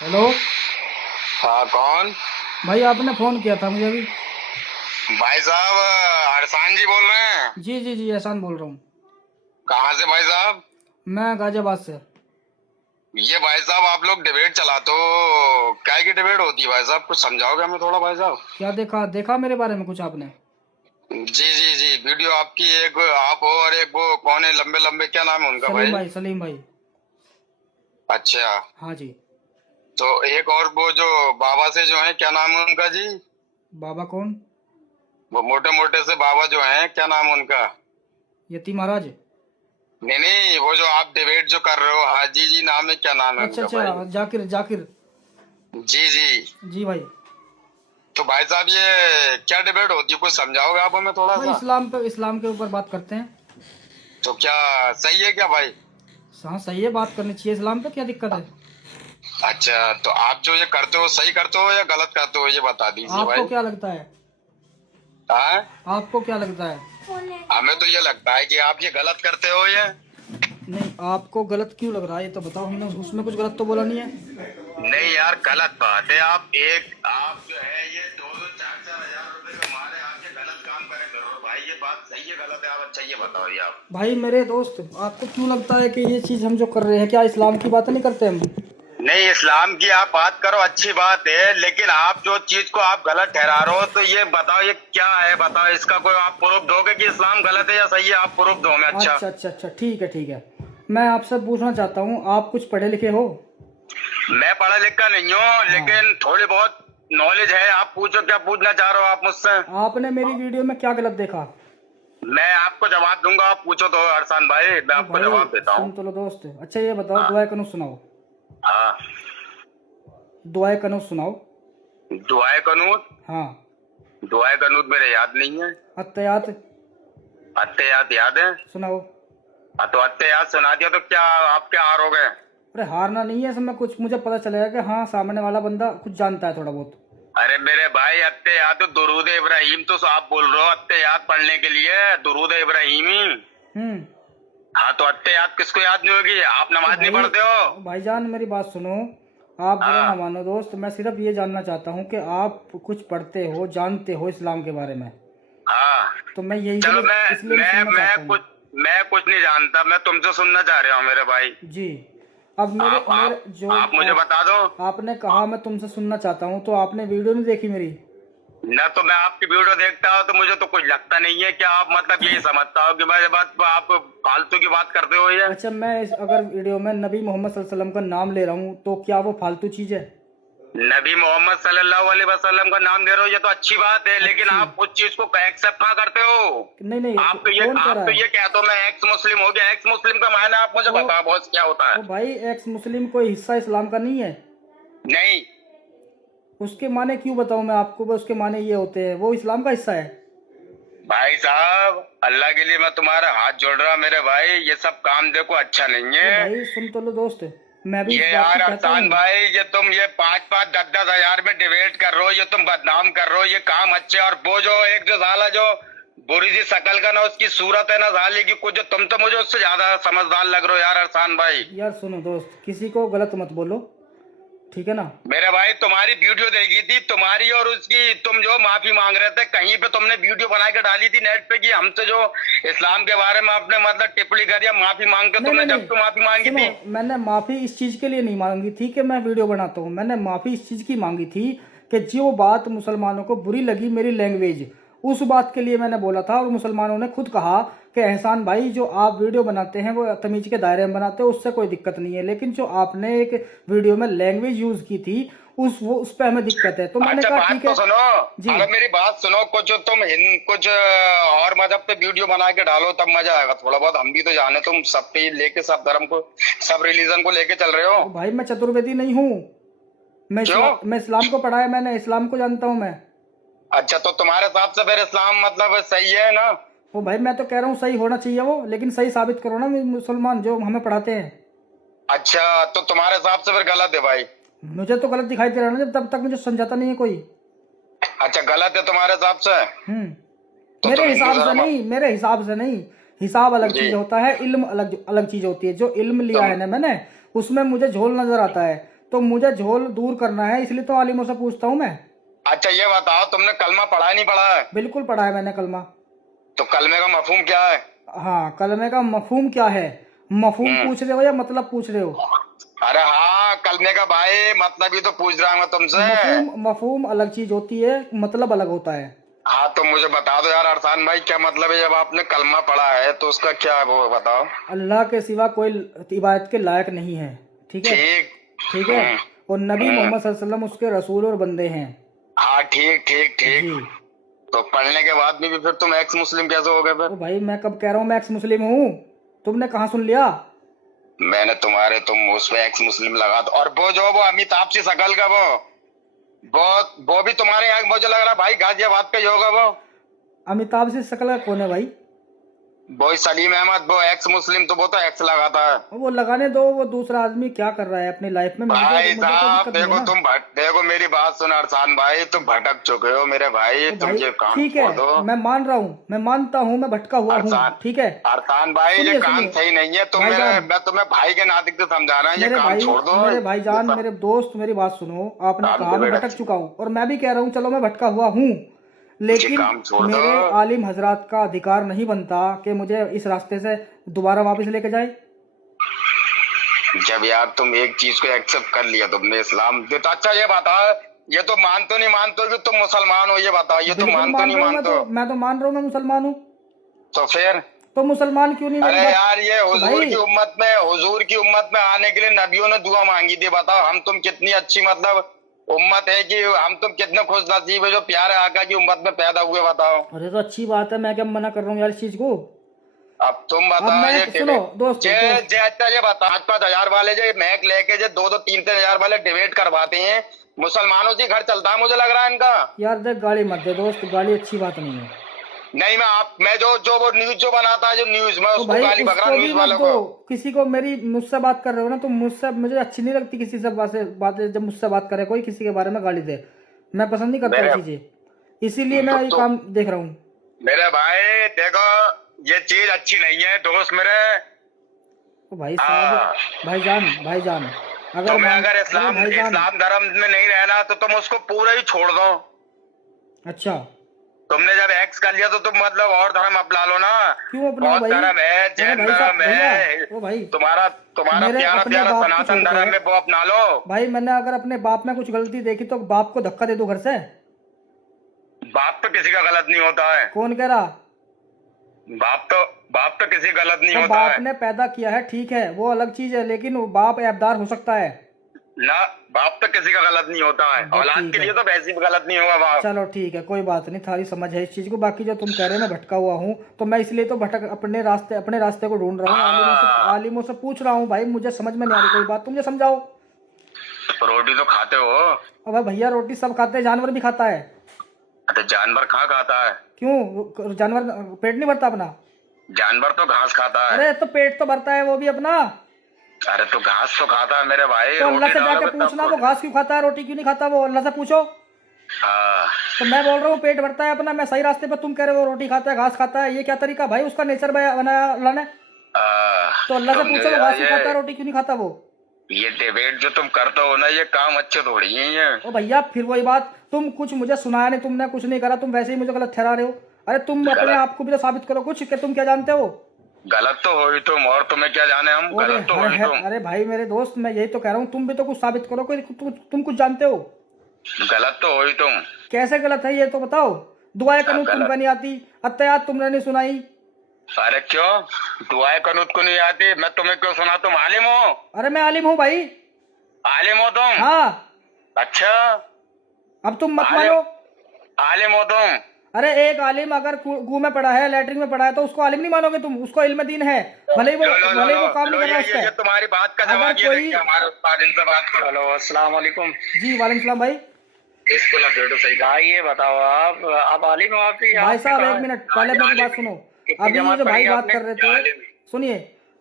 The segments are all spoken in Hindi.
हेलो। हाँ, कौन? भाई आपने फोन किया था मुझे अभी। भाई साहब, अरसान जी बोल रहे हैं? जी जी जी, एहसान बोल रहा हूँ। कहाँ से भाई साहब? मैं गाजियाबाद से। ये भाई साहब, आप लोग डिबेट चलाते हो, क्या की डिबेट होती है भाई साहब? कुछ समझाओगे हमें थोड़ा भाई साहब? क्या देखा देखा मेरे बारे में कुछ आपने? जी जी जी, वीडियो आपकी, एक आप हो और एक वो कौन है, लंबे लंबे, क्या नाम है उनका सलीम भाई? भाई, सलीम भाई। अच्छा। हाँ जी। तो एक और वो जो बाबा से जो है, क्या नाम है उनका जी? बाबा कौन? वो मोटे मोटे से बाबा जो है, क्या नाम है उनका? यती महाराज। नहीं नहीं, वो जो आप डिबेट जो कर रहे हो, हाजी जी नाम है, क्या नाम है अच्छा उनका भाई? अच्छा, जाकिर जाकिर। जी जी। जी भाई। तो भाई साहब, ये क्या डिबेट होती है, कुछ समझाओगे आप हमें थोड़ा भाई सा? इस्लाम के ऊपर बात करते हैं। तो क्या सही है क्या भाई? हाँ सही है, बात करनी चाहिए। इस्लाम पे क्या दिक्कत है? अच्छा, तो आप जो ये करते हो, सही करते हो या गलत करते हो, ये बता दीजिए आपको भाई। क्या लगता है? हाँ, आपको क्या लगता है? हमें तो ये लगता है कि आप ये गलत करते हो ये। नहीं, आपको गलत क्यों लग रहा है ये तो बताओ। हमने उसमें कुछ गलत तो बोला नहीं है। नहीं यार, गलत बात है। आप जो है ये 2-2 4-4 हजार रुपए कमाने, आप ये गलत काम करे करो भाई। ये बात सही है गलत है, आप अच्छा ये बताओ ये आप। भाई मेरे दोस्त, आपको क्यों लगता है कि ये चीज़ हम जो कर रहे हैं, क्या इस्लाम की बात नहीं करते हम? नहीं, इस्लाम की आप बात करो, अच्छी बात है, लेकिन आप जो चीज को आप गलत ठहरा रहे हो, तो ये बताओ ये क्या है, बताओ इसका कोई आप प्रूफ दोगे कि इस्लाम गलत है या सही है? आप प्रूफ दो हमें। अच्छा। अच्छा अच्छा अच्छा, ठीक है ठीक है। मैं आपसे पूछना चाहता हूँ, आप कुछ पढ़े लिखे हो? मैं पढ़ा लिखा नहीं हूँ, हाँ। लेकिन थोड़ी बहुत नॉलेज है। आप पूछो, क्या पूछना चाह रहे हो आप मुझसे? आपने मेरी वीडियो में क्या गलत देखा? मैं आपको जवाब दूंगा, आप पूछो तो अरसान भाई, मैं ओ आपको भाई, जवाब देता सुन हूँ। तो लो दोस्त। अच्छा ये बताओ, हाँ दुआए कनूत सुनाओ। हाँ। दुआए कनूत सुनाओ। दुआए कनूत? हाँ। दुआए कनूत मेरे याद नहीं है। अत्तयात अत्तेयात याद है। सुनाओ। हाँ, तो अत्तेयात सुना दिया तो क्या आप क्या हारोगे? अरे हारना नहीं है इसमें कुछ, मुझे पता चलेगा कि हाँ सामने वाला बंदा कुछ जानता है थोड़ा बहुत। अरे मेरे भाई, अत्तेयात तो दुरूद इब्राहिम तो आप बोल रहे हो अत्तेयात पढ़ने के लिए, दुरूद इब्राहिमी। हम्म। हाँ, तो अत्तेयात किसको याद नहीं होगी? आप तो नमाज नहीं भाई, पढ़ते हो? भाईजान मेरी बात सुनो। आप बुरा ना हाँ मानो दोस्त, मैं सिर्फ ये जानना चाहता हूँ कि आप कुछ पढ़ते हो, जानते हो इस्लाम के बारे में। हाँ। तो मैं यही के चलो, लिए, मैं इसलिए मैं मैं सुनना मैं चाहता हूँ। कुछ मैं कुछ नहीं जानता, मैं तुमसे सुनना चाह रहा हूँ मेरे भाई। जी। अब मेरे आप मेरे आप जो आप मुझे बता दो। आपने कहा मैं तुमसे सुनना चाहता हूँ, तो आपने वीडियो नहीं देखी मेरी? न तो मैं आपकी वीडियो देखता हूँ, तो मुझे तो कुछ लगता नहीं है कि आप मतलब यही समझता हो कि मैं बात आप फालतू की बात करते हो ये। अच्छा, अगर वीडियो में नबी मोहम्मद सल्लल्लाहु अलैहि वसल्लम का नाम ले रहा हूँ, तो क्या वो फालतू चीज़ है? नबी मोहम्मद सल्लल्लाहु अलैहि वसल्लम का नाम दे रहे हो, ये तो अच्छी बात है, लेकिन अच्छी? आप उस चीज को एक्सेप्ट कहाँ करते हो? नहीं नहीं, कौन कह आप रहा तो है? ये कहते हो मैं एक्स मुस्लिम हो गया। एक्स मुस्लिम का मायना आप मुझे ओ, बताओ बॉस, क्या होता है? ओ भाई, एक्स मुस्लिम कोई हिस्सा इस्लाम का नहीं है? नहीं उसके माने क्यों बताऊं मैं आपको? बस उसके माने ये होते हैं, वो इस्लाम का हिस्सा है। भाई साहब, अल्लाह के लिए मैं तुम्हारा हाथ जोड़ रहा मेरे भाई, ये सब काम देखो अच्छा नहीं ओ है। भाई सुन तो लो दोस्त, मैं भी इस ये बात को यार कहता अफसान हूँ। भाई, ये तुम ये 5-5, 10-10 हजार में डिबेट कर रहे हो, ये तुम बदनाम कर रहे हो, ये काम अच्छे। और वो जो एक जो साला जो बुरी सी शकल का ना, उसकी सूरत है ना साले की कुछ, तुम तो मुझे उससे ज्यादा समझदार लग रहे हो यार अरसान भाई। यार सुनो दोस्त, किसी को गलत मत बोलो, ठीक है ना? मेरे भाई, तुम्हारी वीडियो देखी थी तुम्हारी और उसकी, तुम जो माफी मांग रहे थे कहीं पे, तुमने वीडियो बना के डाली थी नेट पे कि हमसे जो इस्लाम के बारे में आपने मतलब टिप्पणी करी या माफी मांगते, नहीं तुमने नहीं नहीं, जब तो माफी मांगी सुनो, थी। मैंने माफ़ी इस चीज़ के लिए नहीं मांगी थी कि मैं वीडियो बनाता हूँ। मैंने माफ़ी इस चीज़ की मांगी थी कि जो बात मुसलमानों को बुरी लगी, मेरी लैंग्वेज, उस बात के लिए मैंने बोला था। और मुसलमानों ने खुद कहा कि एहसान भाई, जो आप वीडियो बनाते हैं वो तमीज़ के दायरे में बनाते हो, उससे कोई दिक्कत नहीं है, लेकिन जो आपने एक वीडियो में लैंग्वेज यूज़ की थी, उस पर हमें दिक्कत है। तो मैंने अच्छा, कहा बात ठीक तो है। सुनो। जी। अरे मेरी बात सुनो, कुछ तुम कुछ और मजहब पे वीडियो बना के डालो, तब मजा आएगा थोड़ा बहुत, हम भी तो जाने। तुम सब पे लेके, सब धर्म को, सब रिलीजन को लेके चल रहे हो। ओ भाई, मैं चतुर्वेदी नहीं हूँ। क्यों? मैं इस्लाम को पढ़ा है, मैंने इस्लाम को जानता हूँ मैं। अच्छा, तो तुम्हारे हिसाब से फिर इस्लाम मतलब सही है ना? वो भाई मैं तो कह रहा हूँ सही होना चाहिए वो, लेकिन सही साबित करो ना मुसलमान जो हमें पढ़ाते हैं। अच्छा, तो तुम्हारे हिसाब से फिर गलत है भाई? मुझे तो गलत दिखाई दे रहा है ना, जब तब तक मुझे समझाता नहीं है कोई। अच्छा, गलत है तुम्हारे हिसाब से? तो मेरे तुम हिंदू हिसाब से धर्म? नहीं, मेरे हिसाब से नहीं। हिसाब अलग जी। चीज़ होता है, इल्म अलग अलग चीज़ होती है। जो इल्म लिया तुम है ना मैंने, उसमें मुझे झोल नज़र आता है। तो मुझे झोल दूर करना है, इसलिए तो आलिमों से पूछता हूँ मैं। अच्छा ये बताओ, तुमने कलमा पढ़ा है नहीं पढ़ा है? बिल्कुल पढ़ा है मैंने कलमा। तो कलमे का मफहूम क्या है? हाँ, कलमे का मफहूम क्या है? मफहूम हम्म। पूछ रहे हो या मतलब पूछ रहे हो? अरे हाँ, कलमे का भाई मतलब ही तो पूछ रहा हूँ मैं तुमसे। मफहूम मफहूम अलग चीज होती है, मतलब अलग होता है। हाँ तो मुझे बता दो यार अरसान भाई, क्या मतलब है जब आपने कलमा पढ़ा है तो उसका क्या है वो बताओ। अल्लाह के सिवा कोई इबादत के लायक नहीं है, ठीक है? ठीक। ठीक है। और नबी हम्म। मोहम्मद सल्लल्लाहु अलैहि वसल्लम उसके रसूल और बंदे हैं। हाँ ठीक ठीक ठीक। जी। तो पढ़ने के बाद में भी फिर तुम एक्स मुस्लिम कैसे हो गए फिर? ओ भाई, मैं कब कह रहा हूँ मैं एक्स मुस्लिम हूँ? तुमने कहाँ सुन लिया? मैंने तुम्हारे तुम उस पे एक्स मुस्लिम लगा दो, और वो जो वो अमिताभ सी शकल का वो वो भी तुम्हारे यहाँ मुझे लग रहा है भाई गाजियाबाद का ही होगा वो। अमिताभ से शकल का कौन है भाई? वो सलीम अहमद, वो एक्स मुस्लिम, तो वो तो एक्स लगाता है। वो लगाने दो, वो दूसरा आदमी क्या कर रहा है अपनी लाइफ में, मुझे भाई मुझे कोई साहब दिक्कत नहीं है देखो ना। देखो मेरी बात सुन अरसान भाई, तुम भटक चुके हो मेरे भाई, ओ तुम भाई ये काम ठीक छोड़ है, दो। मैं मान रहा हूँ, मैं मानता हूँ मैं भटका हुआ हूँ, अरसान, ठीक है? अरसान भाई ये सुनिए काम सुनिए सही नहीं है, तुम मेरे, भाईजान, मैं तुम्हें भाई के नाते से समझा रहा हूँ, ये मेरे काम भाई, छोड़ दो। मेरे ये भाईजान, सब मेरे दोस्त, मेरी बात सुनो। आपने काम कहा मैं निबेड़, भटक चुका हूँ, और मैं भी कह रहा हूँ चलो मैं भटका हुआ हूँ, ये लेकिन काम छोड़ दो। मेरे आलिम हजरात का अधिकार नहीं बनता कि मुझे इस रास्ते से दोबारा वापस लेके जाए। जब यार तुम एक चीज को एक्सेप्ट कर लिया तुमने इस्लाम तो अच्छा ये बताओ, ये तो मानते नहीं मानते हो कि तुम मुसलमान हो, ये बताओ, ये तो बिल्कुल मानते मान नहीं रहा हूँ, मानते हो? मैं तो मान रहा हूँ मैं मुसलमान हूँ। तो फिर तो मुसलमान क्यों नहीं, मेरी अरे बात? यार ये तो हुजूर भाई, की उम्मत में, हुजूर की उम्मत में आने के लिए नबियों ने दुआ मांगी थी, बताओ हम तुम कितनी अच्छी मतलब उम्मत है कि हम तुम कितने खुश नसीब है जो प्यारे आका की उम्मत में पैदा हुए, बताओ। अरे तो अच्छी बात है, मैं क्या मना कर रहा हूँ यार इस चीज को? अब तुम अब बताओ ये मैं, सुनो दोस्त जे दोस्त, जे अच्छा ये बताओ, 5-5 हजार वाले जो मैक लेके जो 2-2 3-3 हजार वाले डिबेट करवाते हैं, मुसलमानों से घर चलता है मुझे लग रहा है इनका। यार देख गाली मत दे दोस्त, गाली अच्छी बात नहीं है। नहीं मैं जो जो वो न्यूज जो बनाता है, जो न्यूज, मैं तो उसको भाई गाली बक रहा उसको भी न्यूज मत वालों दो, को। किसी को मेरी, मुझसे बात कर रहे हो ना तुम, मुझसे, मुझे अच्छी नहीं लगती किसी से बातें जब मुझसे बात करे कोई, किसी के बारे में गाली दे, मैं पसंद नहीं करता ये मेरे चीजें, इसीलिए मैं ये तो काम देख रहा हूँ। मेरे भाई देखो, ये चीज अच्छी नहीं है दोस्त मेरे। तो भाई साहब, हाँ, भाईजान, अगर तुम्हें मान, अगर अरे इस्लाम भाईजान, इस्लाम धर्म में नहीं रहना तो तुम उसको पूरा ही छोड़ दो। अच्छा तुमने जब एक्स कर लिया तो तुम मतलब और धर्म अपना लो ना। क्यों अपनाओ बौद्ध भाई? धर्म है, अरे जैन भाई साहब, धर्म भैया, है, ओ भाई, तुम्हारा तुम्हारा मेरे प्यारा अपने प्यारा बाप को छोड़ सनातन के, धर्म है, वो अपना लो। भाई मैंने अगर अपने बाप में कुछ गलती देखी तो बाप को धक्का दे दूं घर से? बाप तो किसी का गलत नहीं होता है। कौन कह रहा? बाप तो किसी का गलत नहीं तो होता बाप है ने पैदा किया है, ठीक है, वो अलग चीज है, लेकिन वो बाप ऐबदार हो सकता है। ना। बाप तो किसी का गलत नहीं होता है, बस औलाद ठीक के है, लिए तो वैसे भी गलत नहीं होगा बाप। चलो ठीक है, कोई बात नहीं, थारी समझ है इस चीज को। बाकी जो तुम कह रहे हो मैं भटका हुआ हूँ, तो मैं इसलिए तो भटक अपने रास्ते को ढूंढ रहा हूँ, हाँ, आलिमों से पूछ रहा हूँ भाई, मुझे समझ में नहीं आ रही कोई बात, तुम मुझे समझाओ। रोटी तो खाते हो? अब भैया रोटी सब खाते हैं, जानवर भी खाता है। तो जानवर कहाँ खाता है? क्यों, जानवर पेट नहीं भरता अपना? जानवर तो घास खाता है। अरे तो पेट तो भरता है वो भी अपना। अरे तो घास तो खाता है मेरे भाई, तो अल्लाह रोटी से जाके डालोगे तब पूछना वो तो। घास क्यों खाता है, रोटी क्यों नहीं खाता, वो अल्लाह से पूछो। हाँ, तो मैं बोल रहा हूँ पेट भरता है अपना, मैं सही रास्ते पे, तुम कह रहे हो रोटी खाता है घास खाता है, ये क्या तरीका भाई? उसका नेचर बनाया अल्लाह ने। तो अल्लाह से तुम पूछो वो यार घास क्यों खाता है, रोटी क्यों नहीं खाता वो। ये डिबेट जो तुम करते हो ना, ये काम अच्छे थोड़ी है ये। ओ भैया फिर वही बात, तुम कुछ मुझे सुनाया नहीं, तुमने कुछ नहीं करा, तुम वैसे ही मुझे गलत ठहरा रहे हो। अरे तुम अपने गलत आप को भी तो साबित करो कुछ, कि तुम क्या जानते हो। गलत तो हो ही तुम, और तुम्हें क्या जाने हम, अरे गलत तो हो ही तुम। अरे भाई मेरे दोस्त, मैं यही तो कह रहा हूँ, तुम भी तो कुछ साबित करो, कोई तुम कुछ जानते हो। गलत तो हो ही तुम। कैसे गलत है ये तो बताओ। दुआएं क्या कनूत तुमको गलत? नहीं आती, अत्तयात तुमने नहीं सुनाई। अरे क्यों दुआएं कनूत को नहीं आती? मैं तुम्हें क्यों सुना, तुम आलिम हो? अरे मैं आलिम हूँ भाई। आलिम हो तुम? हाँ, अच्छा, अब तुम मत आलिम मानो। आलिम हो तुम? अरे एक आलिम अगर गू में पड़ा है, लैटरिन में पड़ा है, तो उसको आलिम नहीं मानोगे तुम? उसको इल्म दीन है, भले ही वो काम नहीं कर रहा उस ये पर। तुम्हारी बात का अगर जवाब ये कोई, देखिए, हमारे उस्ताद इनसे बात करो। हेलो, अस्सलाम वालेकुम। जी वालेकुम सलाम भाई। इसको लपेटो सही। भाई ये बताओ, आप आलिम हो? आपकी भाई साहब एक मिनट, पहले मेरी बात सुनो। अभी ये जो भाई बात कर रहे थे, सुनिए,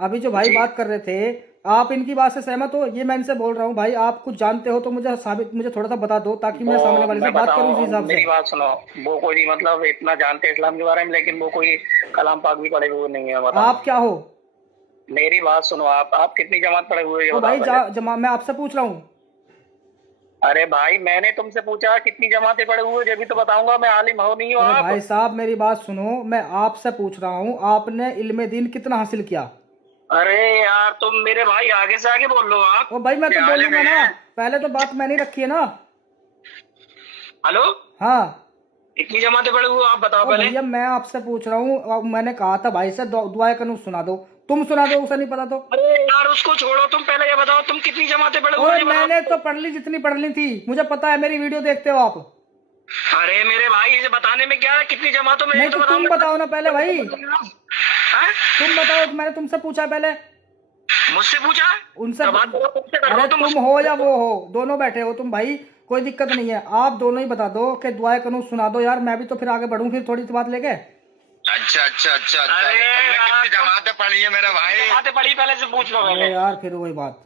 अभी जो भाई बात कर रहे थे, आप इनकी बात से सहमत हो? ये मैं इनसे बोल रहा हूँ भाई, आप कुछ जानते हो तो मुझे थोड़ा सा बता दो, ताकि मैं सामने वाले से बात करूँ उस हिसाब से। मेरी बात सुनो, वो कोई मतलब इतना जानते हैं इस्लाम के बारे में, लेकिन वो कोई कलाम पाक भी पढ़े हुए नहीं है, बताओ। आप क्या हो? मेरी बात सुनो, आप कितनी जमात पढ़े हुए हैं ये तो बताओ भाई पहले। मैं आपसे पूछ रहा हूँ। अरे भाई मैंने तुमसे पूछा कितनी जमातें पढ़े हुए, ये भी तो बताऊंगा। मैं आलिम हो नहीं हो अरे आप? भाई साहब मेरी बात सुनो, मैं आपसे पूछ रहा हूँ आपने इल्मे दीन कितना हासिल किया? अरे यार तुम मेरे भाई आगे से आगे बोल लो आप। ओ भाई मैं तो क्या आलिम बोलूंगा ना, है? पहले तो बात मैंने रखी है ना। हेलो, हाँ। कितनी जमातें पढ़े हुए आप बताओ ओ पहले। भैया मैं आपसे पूछ रहा हूँ, अब मैंने कहा था भाई से दुआ कनूत सुना दो, तुम सुना दो, उसे नहीं पता तो। अरे यार उसको छोड़ो, तुम पहले ये बताओ तुम कितनी जमातें पढ़े हुए और ये मैंने बताओ। तो पढ़ ली जितनी पढ़ ली थी, मुझे पता है, मेरी वीडियो देखते हो आप। अरे मेरे भाई ये बताने में क्या है, कितनी जमातों में, ये नहीं तो तो तुम बताऊंगा। बताओ ना पहले भाई, हैं? तुम बताओ, मैंने तुमसे पूछा पहले। मुझसे पूछा? उनसे तो बात करो, तुमसे कर रहा अरे हूं, तुम तुम मुझसे हो या पूछो। वो हो, दोनों बैठे हो तुम भाई, कोई दिक्कत नहीं है, आप दोनों ही बता दो कि दुआ कनूत सुना दो यार, मैं भी तो फिर आगे बढ़ूं फिर थोड़ी सी बात लेके। अच्छा अच्छा अच्छा अच्छा, अरे तुमने यार, कितनी जमातें पढ़ी है मेरे भाई? जमातें पढ़ी पहले से पूछ लो पहले। अरे यार फिर वही बात,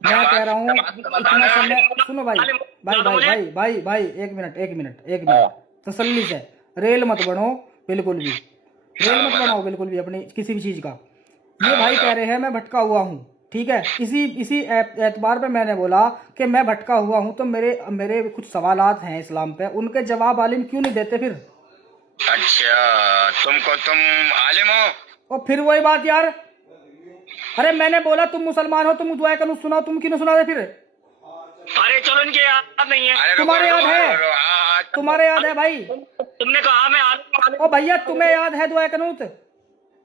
मैं कह रहा हूँ जमात तो इतना बताना। समय सुनो भाई, भाई बता दो भाई मुझे। भाई भाई भाई एक मिनट एक मिनट एक हाँ। मिनट, तसल्ली से, रेल मत बनो बिल्कुल भी, रेल हाँ, मत बताओ। बनाओ बिल्कुल भी अपनी किसी भी चीज़ का। ये हाँ, भाई बताओ। कह रहे हैं मैं भटका हुआ हूँ, ठीक है, इसी इसी एतबार पे मैंने बोला कि मैं भटका हुआ हूँ, तो मेरे मेरे कुछ सवालात हैं इस्लाम पे, उनके जवाब आलिम क्यों नहीं देते फिर? अच्छा, तुम आलिम हो? और फिर वही बात यार, अरे मैंने बोला तुम मुसलमान हो, तुम दुआ कनूत सुनाओ, तुम क्यों नहीं सुना रहे फिर? अरे चलो इनके याद नहीं है। अरे रुको तुम्हारे रुको याद है, रुको, हाँ हाँ, तुम्हारे याद है भाई। तुमने कहा मैं आलिम ओ भैया तुम्हें याद है दुआ कनूत?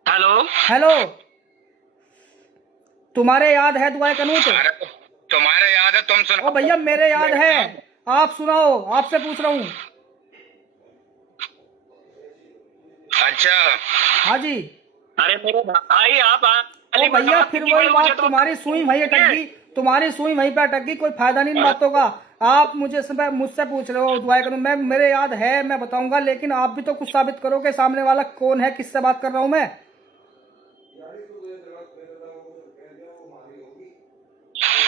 हेलो। हेलो, तुम्हारे याद है दुआ कनूत? अरे तुम्हारे याद है, तुम ओ सुनो। भैया मेरे याद है, आप सुनाओ, आपसे पूछ रहा हूँ। अच्छा, हाँ जी। अरे मेरे भाई आप ओ आलिम भैया जमात फिर कितनी वही पढ़े मुझे बात, तो तुम्हारी सुई वही अटक गई, तुम्हारी सुई वहीं पे अटक गई, कोई फायदा नहीं इन बातों का। आप मुझे मुझसे पूछ रहे हो दुआ करूं, मैं मेरे याद है मैं बताऊंगा, लेकिन आप भी तो कुछ साबित करो कि सामने वाला कौन है, किससे बात कर रहा हूं मैं।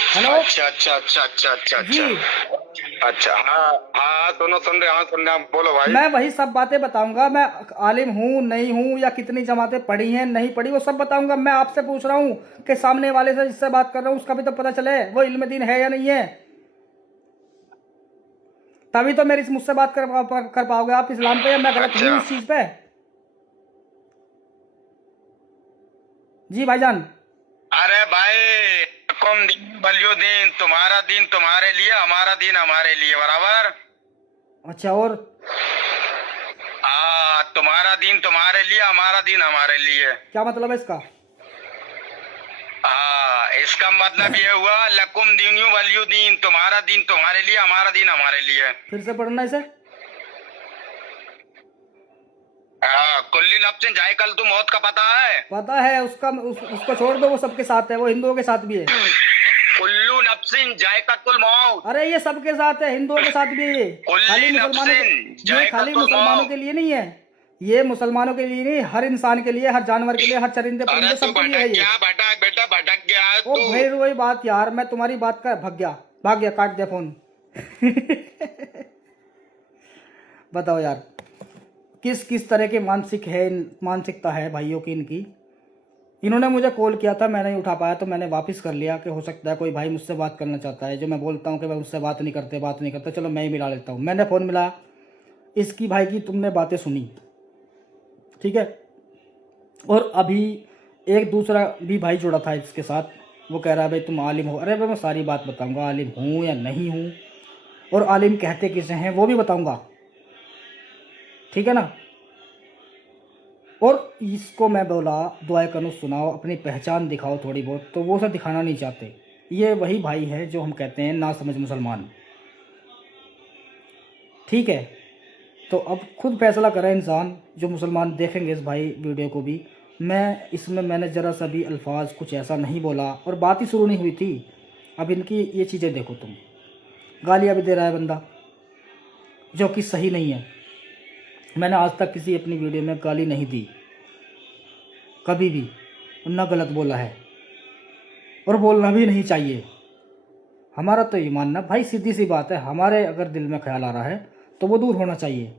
हेलो। अच्छा अच्छा अच्छा अच्छा अच्छा जी अच्छा अच्छा, हाँ हाँ, सुनो, सुन रहे, हाँ सुन रहे, हाँ, बोलो भाई। मैं वही सब बातें बताऊंगा, मैं आलिम हूँ नहीं हूँ, या कितनी जमातें पढ़ी हैं नहीं पढ़ी, वो सब बताऊंगा। मैं आपसे पूछ रहा हूँ कि सामने वाले से जिससे बात कर रहा हूँ उसका भी तो पता चले वो इल्म दीन है या नहीं है, तभी तो मेरी मुझसे बात कर पाओगे आप इस्लाम पे, या मैं गलत हूँ अच्छा, इस चीज पे? जी भाईजान। अरे भाई, तुम दीन बलियो दीन, तुम्हारा दीन तुम्हारे लिए, हमारा दीन हमारे लिए, बराबर। अच्छा, और तुम्हारा दीन तुम्हारे लिए, हमारा दीन हमारे लिए। क्या मतलब है इसका? इसका मतलब ये हुआ, लकुम दीनियो वलियो दीन, तुम्हारा दीन तुम्हारे लिए, हमारा दीन हमारे लिए। फिर से पढ़ना इसे। कुल्ली लफ्ज़ जायकल तू मौत का पता है? पता है उसका, उसको छोड़ दो, वो सबके साथ है, वो हिंदुओं के साथ भी है। कुल्लू नफ्सिन जायकतुल मौत। अरे ये सबके साथ है, हिंदुओं के साथ भी है ये, खाली कुल्ली मुसलमानों नफ्सिन के, ये खाली जायकतुल मुसलमानों मौत। के लिए नहीं है, ये मुसलमानों के लिए नहीं, हर इंसान के लिए, हर जानवर के लिए, हर चरिंदे अरे परिंदे तू सबके लिए है भटक ये। गया, भटक बेटा, भटक गया ओ तू। भाई वही बात यार, मैं तुम्हारी बात का भाग गया, काट दिया फोन। बताओ यार, किस किस तरह की मानसिकता है भाइयों की इनकी। इन्होंने मुझे कॉल किया था, मैंने नहीं उठा पाया, तो मैंने वापस कर लिया कि हो सकता है कोई भाई मुझसे बात करना चाहता है, जो मैं बोलता हूँ कि मैं मुझसे बात नहीं करते, चलो मैं ही मिला लेता हूँ। मैंने फ़ोन मिलाया, इसकी भाई की तुमने बातें सुनी, ठीक है, और अभी एक दूसरा भी भाई जुड़ा था इसके साथ, वो कह रहा है भाई तुम आलिम हो। अरे भाई मैं सारी बात बताऊंगा, आलिम हूँ या नहीं हूँ, और आलिम कहते किसे हैं वो भी बताऊंगा, ठीक है ना। और इसको मैं बोला दुआ कनूत सुनाओ, अपनी पहचान दिखाओ थोड़ी बहुत, तो वो उसे दिखाना नहीं चाहते। ये वही भाई है जो हम कहते हैं ना समझ मुसलमान, ठीक है। तो अब खुद फैसला करें इंसान, जो मुसलमान देखेंगे इस भाई वीडियो को भी। मैंने ज़रा सा भी अल्फाज कुछ ऐसा नहीं बोला, और बात ही शुरू नहीं हुई थी। अब इनकी ये चीज़ें देखो तुम, गालियाँ भी दे रहा है बंदा, जो कि सही नहीं है। मैंने आज तक किसी अपनी वीडियो में गाली नहीं दी कभी भी, ना गलत बोला है, और बोलना भी नहीं चाहिए। हमारा तो ये मानना भाई, सीधी सी बात है, हमारे अगर दिल में ख्याल आ रहा है तो वो दूर होना चाहिए,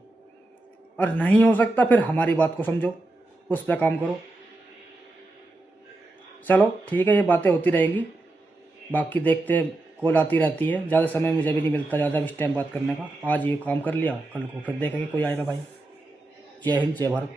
और नहीं हो सकता फिर हमारी बात को समझो, उस पर काम करो। चलो ठीक है, ये बातें होती रहेंगी, बाकी देखते हैं कॉल आती रहती है, ज़्यादा समय मुझे भी नहीं मिलता ज़्यादा इस टाइम बात करने का। आज ये काम कर लिया, कल को फिर देखेंगे कोई आएगा भाई। जय हिंद, जय भारत।